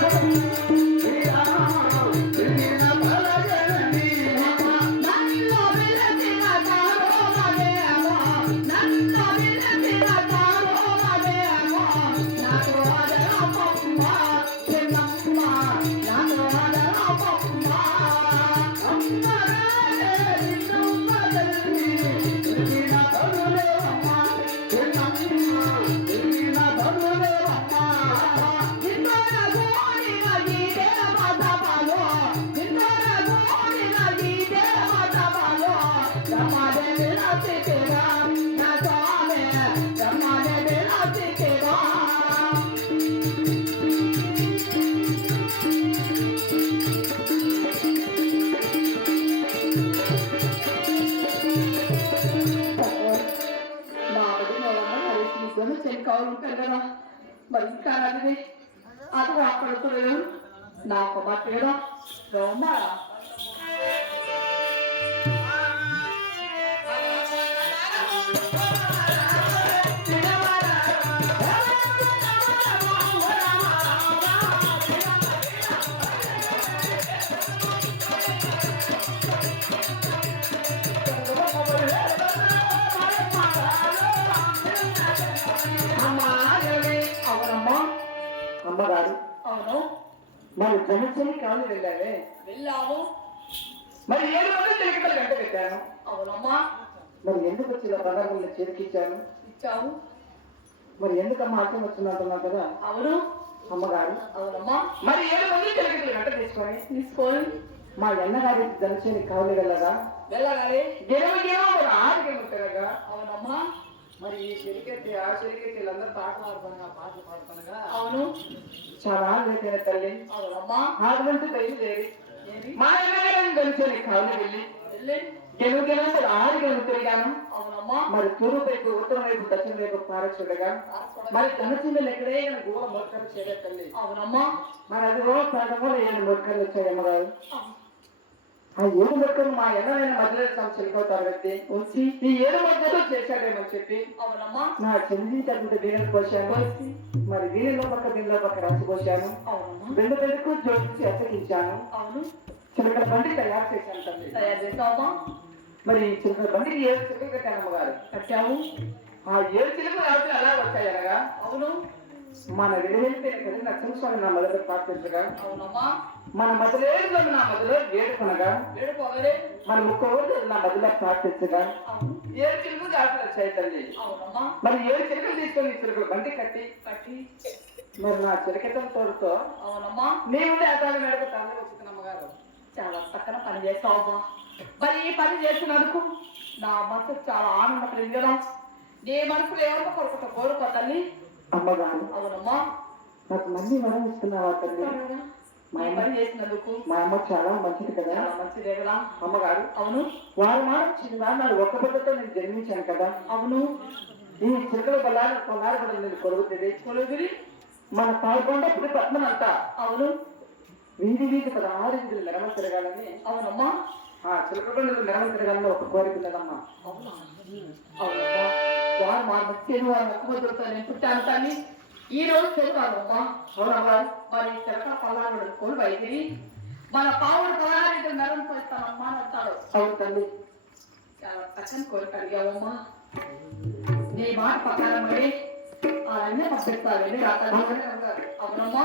Thank you. బహిష్కారాన్ని అది అక్కడ నా కుమార్తె రౌమారా అమ్మగారు. మరి మనం కాదు వెళ్ళావే. వెళ్ళాము మరి ఏడు వందలు తెలికలు వెంట పెట్టాను? అవునమ్మా. మరి ఎందుకు వచ్చిన పదార్థంలో చేతికిచ్చాను ఇచ్చావు. మరి ఎందుకమ్మా అర్థం వచ్చిందంటున్నావు కదా? అవును. అమ్మగారు. అవునమ్మా. మరి ఏడు వందలు తెలికలు వెంట తీసుకొని? తీసుకొని. మా ఎన్నగారి జనసేన కావాలి వెళ్ళగా? వెళ్ళగాలి ఏమో గెలవ ఆరు గెలుగుతారుగా అవునమ్మా. మరి ఈ చెరికెత్తి ఆ చెరికెత్తి వీళ్ళందరూ పాటలు ఆడుతున్నా పాటలు పాడుతున్నగా అవును. చాలా లేచిన తల్లి అవునమ్మ. ఆరుగంట బయలుదేరి మా అన్నగారిని జనసేన కావాలి వెళ్ళి గెలువు గెలువు మరి ఆరు గెలువు తిరిగాను. మరి తూర్పు వైపు ఉత్తరం వైపు దక్షిణ వైపు పారచుడగా మరి ధనసిందులు ఎక్కడే గోవ మొక్కలు చేయలేకండి అవునమ్మ. మరి అది రోజు పదమూడు ఏడు మొక్కలు వచ్చాయి అమ్మగారు ఆ ఏడు మొక్కలు మా ఎన్నరైన మధ్యలో చెల్లిపోతారు వ్యక్తి. వచ్చి ఈ ఏడు మొక్కలు చేశాడేమని చెప్పి అవునమ్మ. నా చెల్లి తగ్గుంటే వీణలు పోసాను మరి వీణలో పక్క దీనిలో పక్క రసి పోసాను అవునమ్మ. రెండు పెళ్ళకు జోడించి అవును. చిలకల బండి తయారు చేశాను తల్లి. తయారు చేస్తావమ్మా మరి చిలకల బండికి ఏడు చిలకలు కట్టాను అమ్మగారు కట్టావు? ఆ ఏడు చిలుకలు రాత్రి అలా వచ్చాయి అనగా అవును. మన విలువైపోయిన కదా నా మొదలు ప్రార్థించగా. అవునమ్మా. మన మొదలేరులో నా మొదలు వేడుకొనగా మన ముక్కోడు నా మొదలు ప్రార్థించగా. ఏడు చిలుకలు రాత్రి వచ్చాయి తల్లి. మరి ఏడు చిలుకలు తీసుకొని చిలుకలు బండి కట్టి. కట్టి. మరి నా చిలకతం తోడుతో అవునమ్మా. నీవు అదాలు మేడకు తాను అమ్మగారు. చాలా చక్కన పని చేస్తావమ్మా మరి ఈ పని చేసినందుకు నా మనసు చాలా ఆనందం కలిగింది కదా. నీ మనసులో ఏమన్నా కొరకట కోరుకో తల్లి. అమ్మగారు. అవునమ్మా. నాకు మళ్ళీ వరం ఇస్తున్నావా తల్లి? మా చేసినందుకు మా అమ్మ చాలా మంచిది కదా? మంచిదే కదా. అమ్మగారు. అవును. వారు మాట చిన్ననాడు ఒక్క బిడ్డతో నేను జన్మించాను కదా? అవును. ఈ చిలకల బలాలు కొన్నాడు కూడా నేను కొడుకుతుంది కొలుగురి మన పాల్గొండప్పుడు పద్మనంతా అవును. వీధి వీధి పదహారు వీధులు మెరమ తిరగాలని. అవునమ్మా. ఆ చిలకబండులు మెరమ తిరగాలని ఒక కోరిక ఉన్నదమ్మా. అవునా? అవునమ్మా. వారు మా భక్తిని వారి ముఖ్యమంత్రితో నేను పుట్టాను కానీ ఈ రోజు చెప్తానమ్మా అవునమ్మా మరి చిలక పల్లాడు కోలు వైద్యుని. మన పావుడు పదహారు నరం పోస్తానమ్మా అని అంటాడు అవును తల్లి. చాలా చక్కని కోరిక అడిగావమ్మా నీ మాట ప్రకారం మరి అవన్నీ పంపిస్తారు. అవునమ్మా.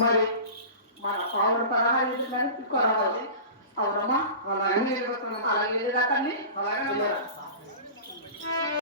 మరి మన పావులు పదహారు ఇల్లులని తీసుకోరావాలి అవునమ్మా అలా అన్ని వెళ్ళిపోతున్నాను అలాగే అలాగే